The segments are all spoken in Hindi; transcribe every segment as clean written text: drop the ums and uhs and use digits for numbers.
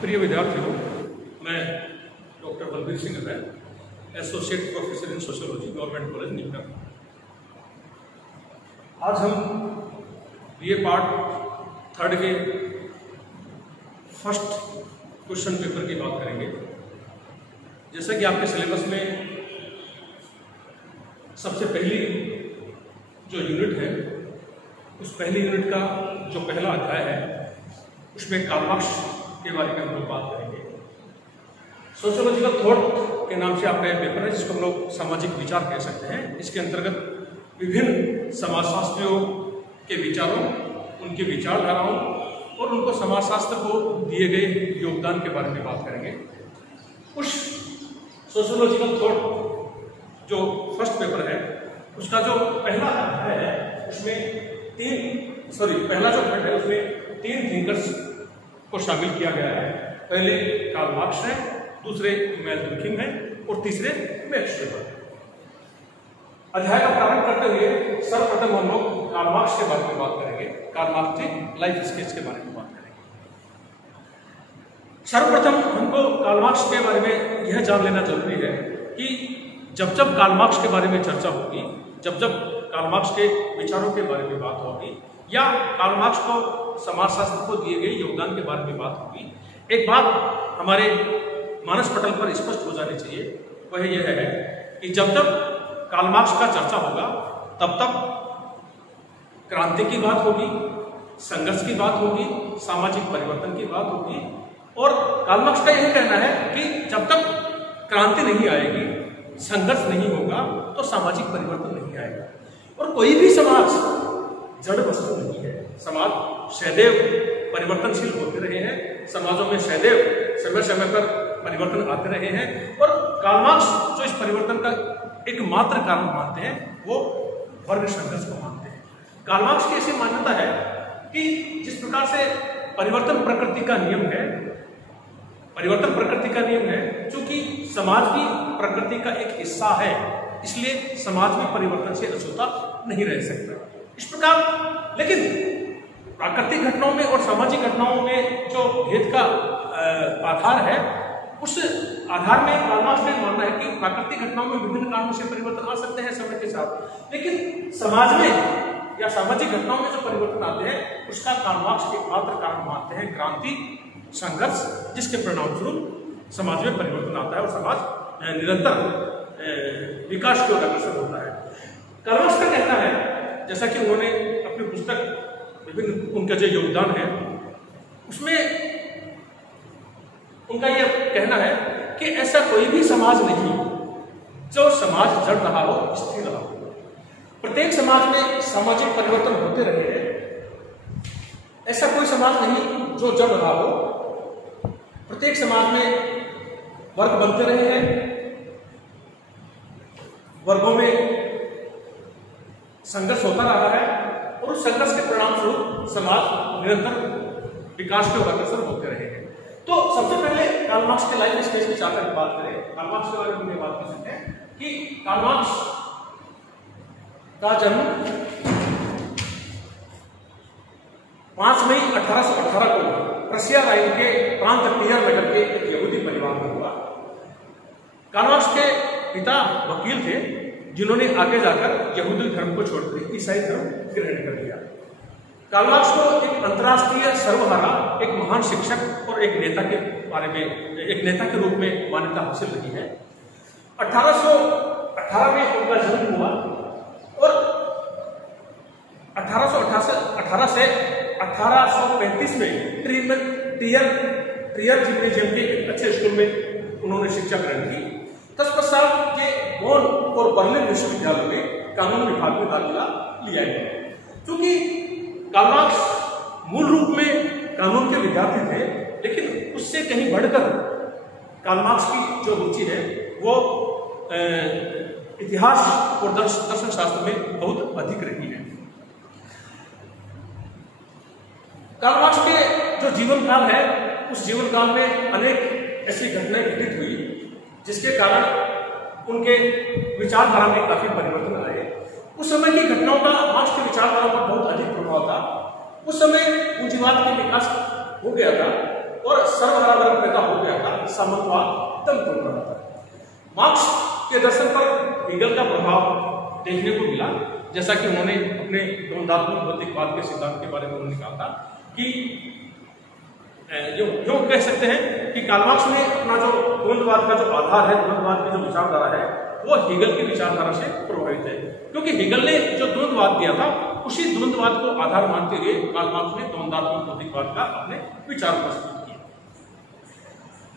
प्रिय विद्यार्थियों, मैं डॉक्टर बलबीर सिंह है, associate professor in sociology, government college Newton. आज हम ये पार्ट थर्ड के फर्स्ट क्वेश्चन पेपर की बात करेंगे। जैसा कि आपके सिलेबस में सबसे पहली जो यूनिट है, उस पहली यूनिट का जो पहला अध्याय है उसमें कार्ल मार्क्स के बारे में हम लोग बात करेंगे। सोशियोलॉजिकल थॉट के नाम से आपका यह पेपर है, जिसको हम लोग सामाजिक विचार कह सकते हैं। इसके अंतर्गत विभिन्न समाजशास्त्रियों के विचारों, उनकी विचारधाराओं और उनको समाजशास्त्र को दिए गए योगदान के बारे में बात करेंगे। उस सोशियोलॉजिकल थॉट जो फर्स्ट पेपर है, उसका जो पहला अध्याय है उसमें पहला जो खंड है उसमें 3 थिंकर्स को शामिल किया गया है। पहले कार्ल मार्क्स है, दूसरे इमैनुएल डुर्खिम है और तीसरे मैक्स वेबर। अध्याय का प्रारंभ करते हुए सर्वप्रथम हम लोग कार्ल मार्क्स के बारे में बात करेंगे। कार्ल मार्क्स के लाइफ स्केच के बारे में बात करेंगे। सर्वप्रथम हमको कार्ल मार्क्स के बारे में यह जान लेना जरूरी है कि जब जब कार्ल मार्क्स के बारे में चर्चा होगी, जब जब कार्ल मार्क्स के विचारों के बारे में बात होगी या कार्ल मार्क्स को समाजशास्त्र को दिए गए योगदान के बारे में बात होगी, एक बात हमारे मानस पटल पर स्पष्ट हो जानी चाहिए। वह यह है कि जब जब कार्ल मार्क्स का चर्चा होगा तब तब क्रांति की बात होगी, संघर्ष की बात होगी, सामाजिक परिवर्तन की बात होगी। और कार्ल मार्क्स का यह कहना है कि जब तक क्रांति नहीं आएगी, संघर्ष नहीं होगा, तो सामाजिक परिवर्तन नहीं आएगा। और कोई भी समाज जड़ वस्तु नहीं है। समाज सदैव परिवर्तनशील होते रहे हैं, समाजों में सदैव समय समय पर परिवर्तन आते रहे हैं। और कार्ल मार्क्स जो इस परिवर्तन का एकमात्र कारण मानते हैं वो वर्ग संघर्ष को मानते हैं। कार्ल मार्क्स की ऐसी मान्यता है कि जिस प्रकार से परिवर्तन प्रकृति का नियम है, परिवर्तन प्रकृति का नियम है, चूंकि समाज भी प्रकृति का एक हिस्सा है, इसलिए समाज में परिवर्तन से अछूता नहीं रह सकता। इस प्रकार लेकिन प्राकृतिक घटनाओं में और सामाजिक घटनाओं में जो भेद का आधार है, उस आधार में कार्ल मार्क्स का मानना है कि प्राकृतिक घटनाओं में विभिन्न कारणों से परिवर्तन आ सकते हैं समय के साथ, लेकिन समाज में या सामाजिक घटनाओं में जो परिवर्तन आते हैं उसका कार्ल मार्क्स एकमात्र कारण मानते हैं क्रांति, संघर्ष, जिसके परिणाम स्वरूप समाज में परिवर्तन आता है और समाज निरंतर विकास की ओर अग्रसर होता है। कार्ल मार्क्स का कहना है, जैसा कि उन्होंने अपनी पुस्तक विभिन्न उनका जो योगदान है उसमें उनका यह कहना है कि ऐसा कोई भी समाज नहीं जो समाज जड़ रहा हो, स्थिर रहा हो। प्रत्येक समाज में सामाजिक परिवर्तन होते रहे हैं। ऐसा कोई समाज नहीं जो जड़ रहा हो। प्रत्येक समाज में वर्ग बनते रहे हैं, वर्गों में संघर्ष होता रहा है और उस संघर्ष के परिणाम स्वरूप समाज निरंतर विकास के ओर अग्रसर होते रहे हैं। तो सबसे पहले कार्ल मार्क्स के लाइफ स्टेज की चाहकर बात करें। कार्ल मार्क्स के बारे में बात कर सकते हैं कि कार्ल मार्क्स का जन्म 5 मई 1818 को प्रशिया राइन के प्रांत टियरमेटर के एक यहूदी परिवार में हुआ। कार्ल मार्क्स के पिता वकील थे, जिन्होंने आगे जाकर यहूदी धर्म को छोड़कर ईसाई धर्म ग्रहण कर लिया। कार्ल मार्क्स को एक अंतर्राष्ट्रीय सर्वहारा, एक महान शिक्षक और एक नेता के बारे में, एक नेता के रूप में मान्यता हासिल रही है। 1818 में उनका जन्म हुआ और 1818 से 1835 में ट्रियर जिम्नेजियम के एक अच्छे स्कूल में उन्होंने शिक्षा ग्रहण की। तत्पश्चात ये बोन और बर्लिन विश्वविद्यालय में कानून विभाग में दाखिला लिया गया। क्योंकि कार्ल मार्क्स मूल रूप में कानून के विद्यार्थी थे, लेकिन उससे कहीं बढ़कर कार्ल मार्क्स की जो रुचि है वो इतिहास और दर्शन शास्त्र में बहुत अधिक रही है। कार्ल मार्क्स के जो जीवन काल है, उस जीवन काल में अनेक ऐसी घटनाएं घटित हुई जिसके कारण उनके विचारधारा में काफी परिवर्तन आए। उस समय की घटनाओं का मार्क्स के विचारधारा पर बहुत अधिक प्रभाव था। उस समय पूंजीवाद के विकास हो गया था और सर्वहारा वर्ग सामंतवाद दम तोड़ रहा था। मार्क्स के दर्शन पर हेगल का प्रभाव देखने को मिला, जैसा कि उन्होंने अपने द्वंद्वात्मक भौतिकवाद के सिद्धांत के बारे में उन्होंने कहा था कि जो कह सकते हैं कि कार्ल मार्क्स ने अपना जो द्वंद्ववाद का जो आधार है, द्वंद्ववाद की जो विचारधारा है, वो हेगल की विचारधारा से प्रभावित है, क्योंकि हेगल ने जो द्वंद्ववाद दिया था उसी द्वंद्ववाद को आधार मानते हुए कार्ल मार्क्स ने द्वंद्वात्मक भौतिकवाद का अपने विचार प्रस्तुत किए।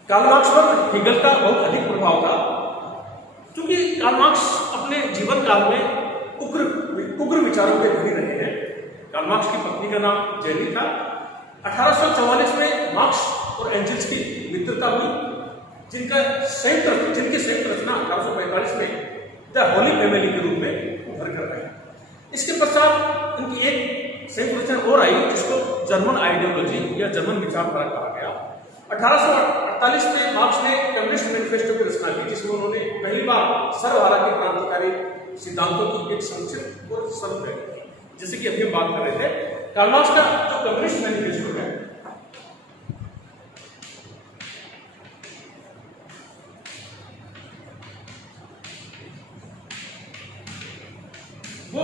कार्ल मार्क्स पर हेगल का बहुत अधिक प्रभाव था, क्योंकि कार्ल मार्क्स अपने जीवन काल में उग्र विचारों के धनी रहे हैं। कार्ल मार्क्स की पत्नी का नाम जेनी था। 1844 में मार्क्स और एंजल्स की मित्रता हुई, जिनकी संयुक्त रचना 1845 में द होली फैमिली के रूप में उभर कर आई। इसके पश्चात उनकी एक संयुक्त रचना और आई, जिसको जर्मन आइडियोलॉजी या जर्मन विचारधारा कहा गया। 1848 में मार्क्स ने कम्युनिस्ट मैनिफेस्टो की रचना की, जिसमें उन्होंने पहली बार सर्वहारा के क्रांतिकारी सिद्धांतों की एक संक्षिप्त और सरल व्याख्या की, जैसे कि अभी हम बात कर रहे थे। कार्ल मार्क्स का जो कम्युनिस्ट मैनिफेस्टो है वो,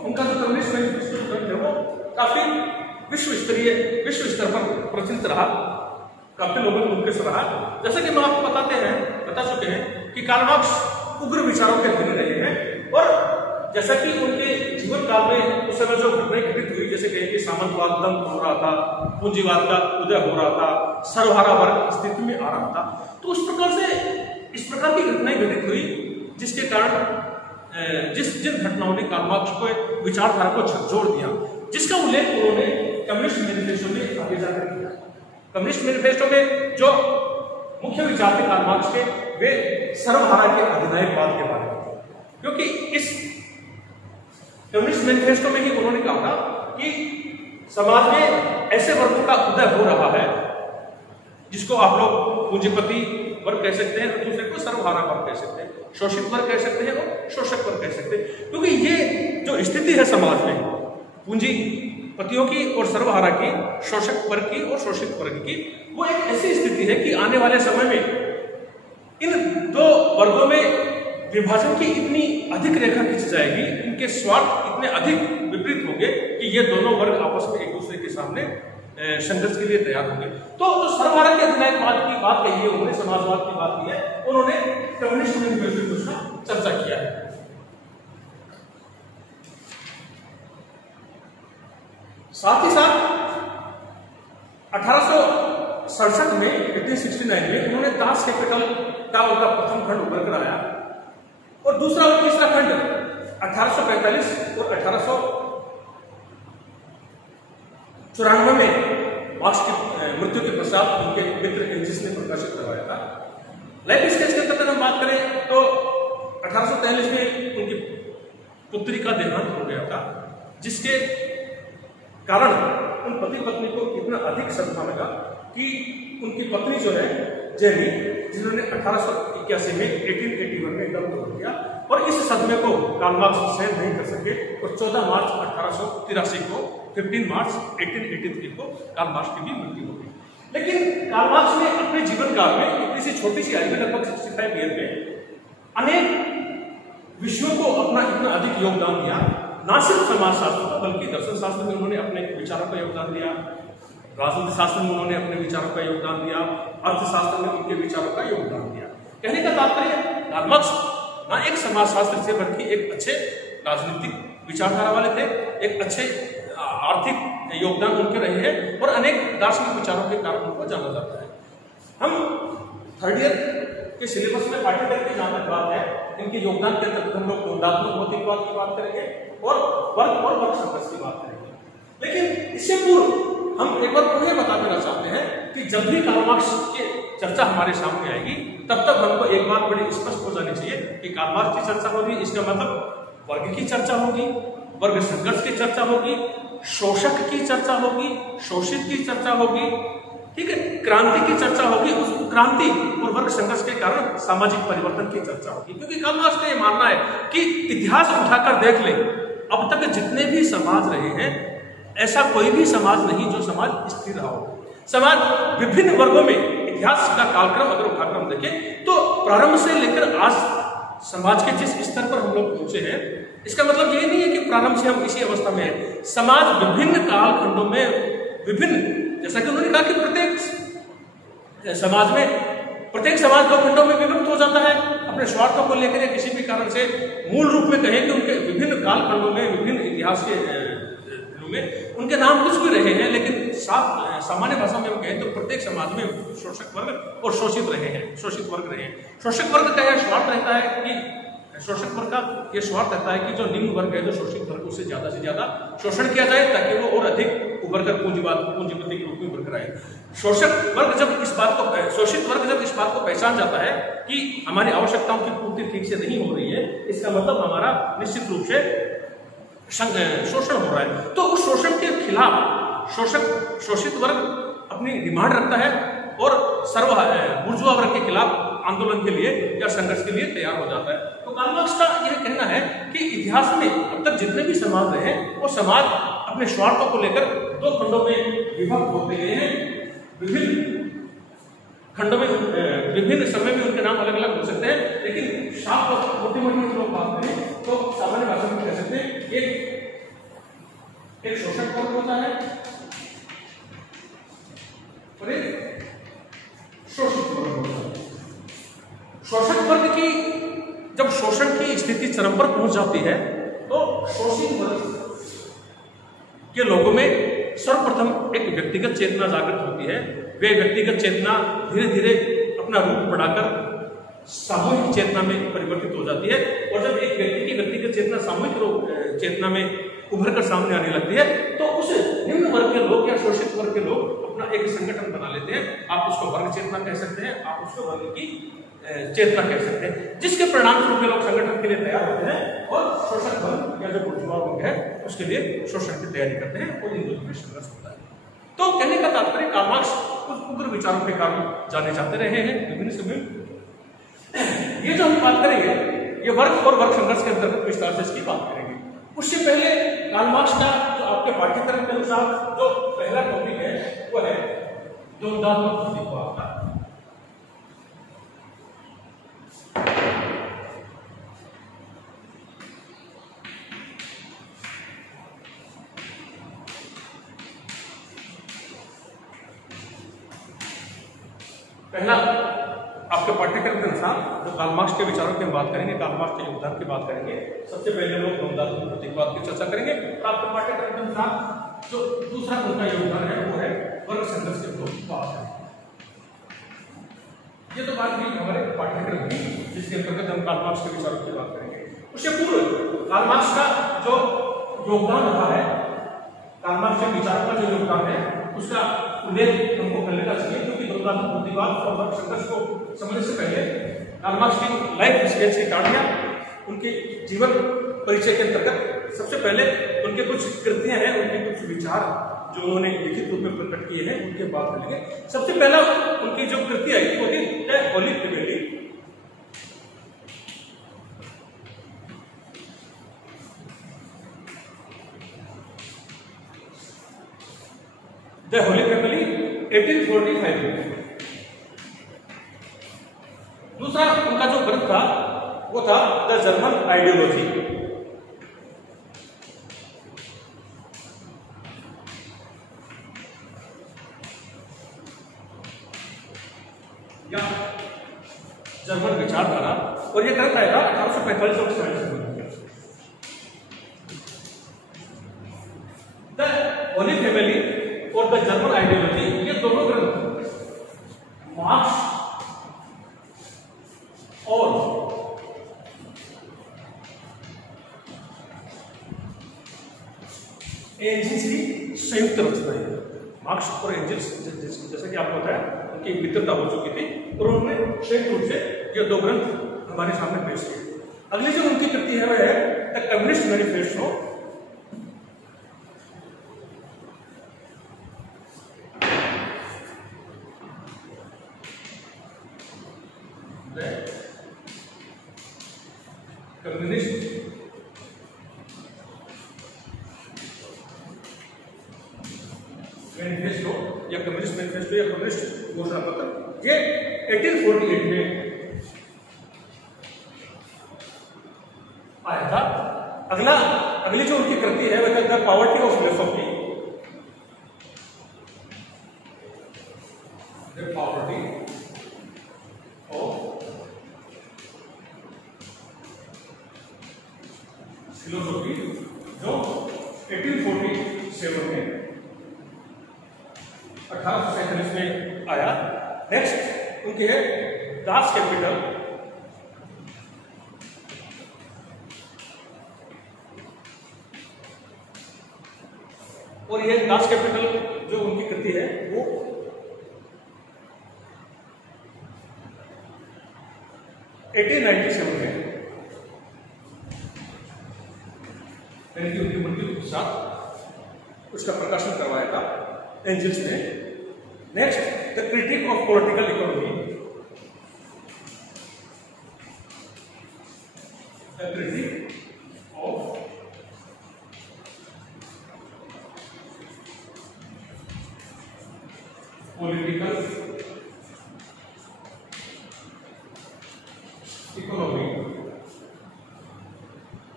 उनका जो कम्युनिस्ट मैनिफेस्टो है वो काफी विश्व स्तर पर प्रचलित रहा, काफी लोगों ने उनके सराहा। जैसा कि हम आपको बता चुके हैं कि कार्ल मार्क्स उग्र विचारों के धनी रहे हैं, और जैसा कि उनके जीवन काल में उस समय जो घटनाएं घटित हुई, जैसे कहें कि सामंतवाद दम हो रहा था, पूंजीवाद का उदय हो रहा था, सर्वहारा वर्ग अस्तित्व में आ रहा था, तो इस प्रकार की घटनाएं घटित हुई, जिसके कारण जिन घटनाओं ने कार्ल मार्क्स को विचारधारा को झकझोर दिया, जिसका उल्लेख उन्होंने कम्युनिस्ट मैनिफेस्टो में आगे जाकर किया। कम्युनिस्ट मैनिफेस्टो में जो मुख्य विचार थे कार्ल मार्क्स के, वे सर्वहारा के अधिनायकवाद के बारे में थे, क्योंकि इस कम्युनिस्ट मैनिफेस्टो में ही उन्होंने कहा था कि समाज में ऐसे वर्गों का उदय हो रहा है जिसको आप लोग पूंजीपति वर्ग कह सकते हैं, दूसरे को सर्वहारा वर्ग कह सकते हैं, शोषित वर्ग कह सकते हैं और शोषक वर्ग कह सकते हैं। क्योंकि ये जो स्थिति है समाज में पूंजीपतियों की और सर्वहारा की, शोषक वर्ग की और शोषित वर्ग की, वो एक ऐसी स्थिति है कि आने वाले समय में इन दो वर्गों में विभाजन की इतनी अधिक रेखा खींच जाएगी, इनके स्वार्थ इतने अधिक विपरीत होंगे कि ये दोनों वर्ग आपस में एक दूसरे के सामने संघर्ष के लिए तैयार होंगे। तो जो सर्वहारा के अधिनायकवाद की बात कही है उन्होंने, समाजवाद की बात की है उन्होंने, कम्युनिस्ट मैनिफेस्टो में उसका चर्चा किया है। साथ ही साथ 1867 में 1869 में उन्होंने दास कैपिटल का उनका प्रथम खंड उभर कर आया, और दूसरा और तीसरा खंड 1845 और 1894 में मार्क्स की मृत्यु के पश्चात उनके मित्र एंजल्स ने प्रकाशित करवाया था। लाइफ स्केच के अंतर्गत हम बात करें तो 1843 में उनकी पुत्री का देहांत हो गया था, जिसके कारण उन पति पत्नी को इतना अधिक सदमा लगा कि उनकी पत्नी जो है जेनी, जिन्होंने 1881 में 1881 में दम तोड़ दिया, और इस सदमे को कार्ल मार्क्स सहन नहीं कर सके, और 14 मार्च 1883 को 15 मार्च 1883 को कार्ल मार्क्स की भी मृत्यु हो गई। लेकिन कार्ल मार्क्स ने अपने जीवन काल में इतनी सी छोटी सी आयु में, लगभग 65 ईयर में, अनेक विषयों को अपना इतना अधिक योगदान दिया। न सिर्फ समाजशास्त्र का, बल्कि दर्शन शास्त्र में उन्होंने अपने विचारों का योगदान दिया, राजनीति शास्त्र में उन्होंने अपने विचारों का योगदान दिया, अर्थशास्त्र में उनके विचारों का योगदान दिया। कहने का तात्पर्य, कार्ल मार्क्स न एक समाजशास्त्र से बल्कि एक अच्छे राजनीतिक विचारधारा वाले थे, एक अच्छे आर्थिक योगदान उनके रहे हैं, और अनेक दार्शनिक विचारों के कारण उनको जाना जाता है। हम थर्ड ईयर के सिलेबस में पाठ्यक्रम की जहां तक बात है, इनके योगदान के अंतर्गत हम लोग द्वंद्वात्मक भौतिकवाद की बात करेंगे और वर्ग संघर्ष की बात करेंगे। लेकिन इससे पूर्व हम एक बार पुनः बता देना चाहते हैं कि जब भी कार्ल मार्क्स की चर्चा हमारे सामने आएगी, तब तक हमको एक बात बड़ी स्पष्ट हो जानी चाहिए कि कार्ल मार्क्स की चर्चा होगी, इसका मतलब वर्ग की चर्चा होगी, वर्ग संघर्ष की चर्चा होगी, शोषक की चर्चा होगी, शोषित की चर्चा होगी, ठीक है, क्रांति की चर्चा होगी, उस क्रांति और वर्ग संघर्ष के कारण सामाजिक परिवर्तन की चर्चा होगी। क्योंकि कार्ल मार्क्स का यह मानना है कि इतिहास उठाकर देख ले, अब तक जितने भी समाज रहे हैं, ऐसा कोई भी समाज नहीं जो समाज स्थिर रहा हो। समाज विभिन्न वर्गों में इतिहास का कालक्रम अगर उठाकर देखें तो प्रारंभ से लेकर आज समाज के जिस स्तर पर हम लोग पहुंचे हैं, इसका मतलब ये नहीं है कि प्रारंभ से हम इसी अवस्था में हैं। समाज विभिन्न कालखंडों में विभिन्न, जैसा कि उन्होंने कहा कि प्रत्येक समाज दो खंडों में विभक्त हो जाता है अपने स्वार्थों को लेकर, या किसी भी कारण से मूल रूप में कहें कि उनके विभिन्न कालखंडों में विभिन्न इतिहास के दिनों में उनके नाम कुछ भी रहे हैं, लेकिन सामान्य भाषा में हम कहें तो प्रत्येक समाज में शोषक वर्ग और शोषित वर्ग रहे हैं। शोषक वर्ग का यह स्वार्थ रहता है कि शोषक वर्ग का यह स्वार्थ रहता है कि जो निम्न वर्ग है, जो शोषित वर्ग, उससे ज्यादा शोषण किया जाए ताकि वो और अधिक उभरकर पूंजीपति के रूप में उभर कर आए। शोषित वर्ग जब इस बात को पहचान जाता है कि हमारी आवश्यकताओं की पूर्ति ठीक से नहीं हो रही है, इसका मतलब हमारा निश्चित रूप से शोषण हो रहा है, तो उस शोषण के खिलाफ शोषित वर्ग अपनी डिमांड रखता है और बुर्जुआ वर्ग के खिलाफ आंदोलन के लिए या संघर्ष के लिए तैयार हो जाता है। तो कार्ल मार्क्स का यह कहना है कि इतिहास में अब तक जितने भी समाज रहे हैं वो समाज अपने स्वार्थों को लेकर दो खंडों में विभक्त होते गए हैं। विभिन्न खंडों में विभिन्न समय में उनके नाम अलग अलग हो सकते हैं, लेकिन साफ मोटी लोग बात करें तो सामान्य भाषा में कह सकते हैं एक शोषक वर्ग होता है और एक शोषित वर्ग होता है। शोषक वर्ग की जब शोषण की स्थिति चरम पर पहुंच जाती है तो शोषित वर्ग के लोगों में सर्वप्रथम एक व्यक्तिगत चेतना जागृत होती है। वे व्यक्तिगत चेतना धीरे धीरे अपना रूप बढ़ाकर सामूहिक चेतना में परिवर्तित हो जाती है, और जब एक व्यक्ति की व्यक्तिगत चेतना सामूहिक चेतना में उभर कर सामने आने लगती है तो उस निम्न वर्ग के लोग या शोषित वर्ग के लोग अपना एक संगठन बना लेते हैं। आप उसको वर्ग चेतना कह सकते हैं, आप उसको वर्ग की चेतना कह सकते हैं, जिसके परिणाम स्वरूप लोग संगठन के लिए तैयार होते हैं और शोषक वर्ग या जो बुर्जुआ वर्ग है उसके लिए शोषण की तैयारी करते हैं और इन दोनों में संघर्ष होता है। तो कहने का तात्पर्य कार्ल मार्क्स कुछ उग्र विचारों के कारण जाने जाते रहे हैं विभिन्न समय। ये जो हम बात करेंगे ये वर्ग और वर्ग संघर्ष के अंतर्गत विस्तार से इसकी बात करेंगे। उससे पहले कार्ल मार्क्स का जो आपके पाठ्यक्रम के अनुसार जो पहला टॉपिक है वो है द्वंद्वात्मक प्रतीकवाद का। पहला आपके पाठ्यक्रम के अनुसार जो कार्ल मार्क्स के विचारों की हम बात करेंगे, कार्ल मार्क्स के योगदान की बात करेंगे, सबसे पहले लोग द्वंद्वात्मक प्रतीकवाद की चर्चा करेंगे। और आपके पाठ्यक्रम के अनुसार जो दूसरा उनका योगदान है वो है वर्ग संघर्ष के बात। ये तो बात हुई हमारे पाठ्यक्रम की जिसके अंतर्गत हम कार्ल मार्क्स के विचारों की बात करेंगे। उससे पूर्व कार्ल मार्क्स का जो योगदान रहा है, कार्ल मार्क्स के विचारों का जो योगदान है उसका उल्लेख हमको कर लेना चाहिए, क्योंकि द्वंद्वात्मक प्रतीकवाद और वर्ग संघर्ष को समझने से पहले कार्ल मार्क्स की लाइफ स्केच की कहानियां, उनके जीवन परिचय के अंतर्गत सबसे पहले उनके कुछ कृतियां हैं, उनके कुछ विचार जो उन्होंने लिखित रूप में प्रकट किए हैं उनके बात करेंगे। सबसे पहला उनकी जो कृति आई थी वो थी the Holi family. The Holi family 1845 में। दूसरा उनका जो ग्रंथ था वो था द जर्मन आइडियोलॉजी। या जर्मन विचारधारा, और ये ग्रंथ आएगा 1845 और 46 में। द होली फैमिली और द जर्मन आइडियोलॉजी, ये दोनों ग्रंथ मार्क्स और एंजिल्स की संयुक्त रचना है। मार्क्स और एंजिल्स जैसा कि आपको बताया उनकी मित्रता हो चुकी थी और उन्होंने संयुक्त रूप से ये दो ग्रंथ हमारे सामने पेश किए। अगली जो उनकी कृति है वह है the communist manifesto. Communist manifesto या कम्युनिस्ट मैनिफेस्टो या कम्युनिस्ट घोषणा पत्र, ये 1848 में आया था। अगली जो उनकी कृति है वह the poverty of philosophy, the poverty of philosophy, जो 1847 में 1847 में आया। नेक्स्ट उनकी है दास कैपिटल, और ये दास कैपिटल जो उनकी कृति है वो 1897 में, यानी कि उनकी मृत्यु के साथ उसका प्रकाशन करवाया था एंजल्स ने। Next the critic of political economy, the critic of political economy,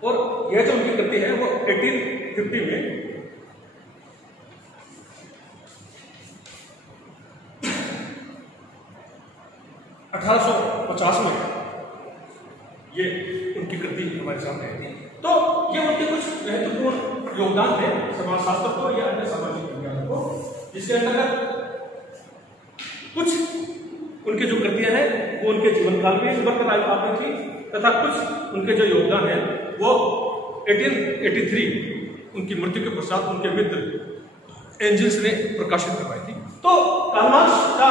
और यह जो उनकी कृति है वो 1850 में में ये उनकी कृति हमारे सामने आई थी। तो ये उनके कुछ महत्वपूर्ण योगदान थे समाजशास्त्र को या अन्य सामाजिक विज्ञान को, जिसके अंतर्गत कुछ उनकी जो कृतियां हैं वो उनके जीवन काल में बरकरार आई थी, तथा कुछ उनके जो योगदान है वो 1883 उनकी मृत्यु के पश्चात उनके मित्र एंजल्स ने प्रकाशित करवाई थी। तो कार्ल मार्क्स का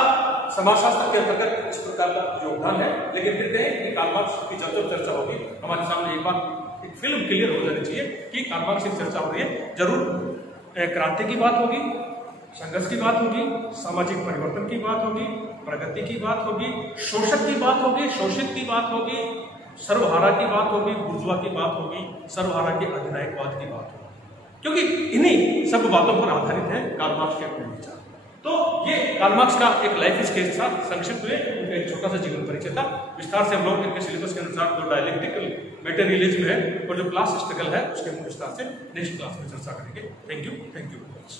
समाजशास्त्र के अंतर्गत इस प्रकार का योगदान है। लेकिन कहते हैं कि कार्ल मार्क्स की जब चर्चा होगी हमारे सामने एक बात, एक फिल्म क्लियर हो जानी चाहिए कि कार्ल मार्क्स की चर्चा हो रही है, जरूर क्रांति की बात होगी, संघर्ष की बात होगी, सामाजिक परिवर्तन की बात होगी, प्रगति की बात होगी, शोषक की बात होगी, शोषित की बात होगी, सर्वहारा की बात होगी, बुर्जुआ की बात होगी, सर्वहारा के अधिनायकवाद की बात होगी, क्योंकि इन्हीं सब बातों पर आधारित है कार्ल मार्क्स के अपने विचार। तो ये कार्ल मार्क्स का एक लाइफ स्केच था, संक्षिप्त में उनका एक छोटा सा जीवन परिचय था। विस्तार से हम लोग इनके सिलेबस के अनुसार जो डायलेक्टिकल मटेरियलिज्म है और जो क्लास स्ट्रगल है उसके हम विस्तार से नेक्स्ट क्लास में चर्चा करेंगे। Thank you very much.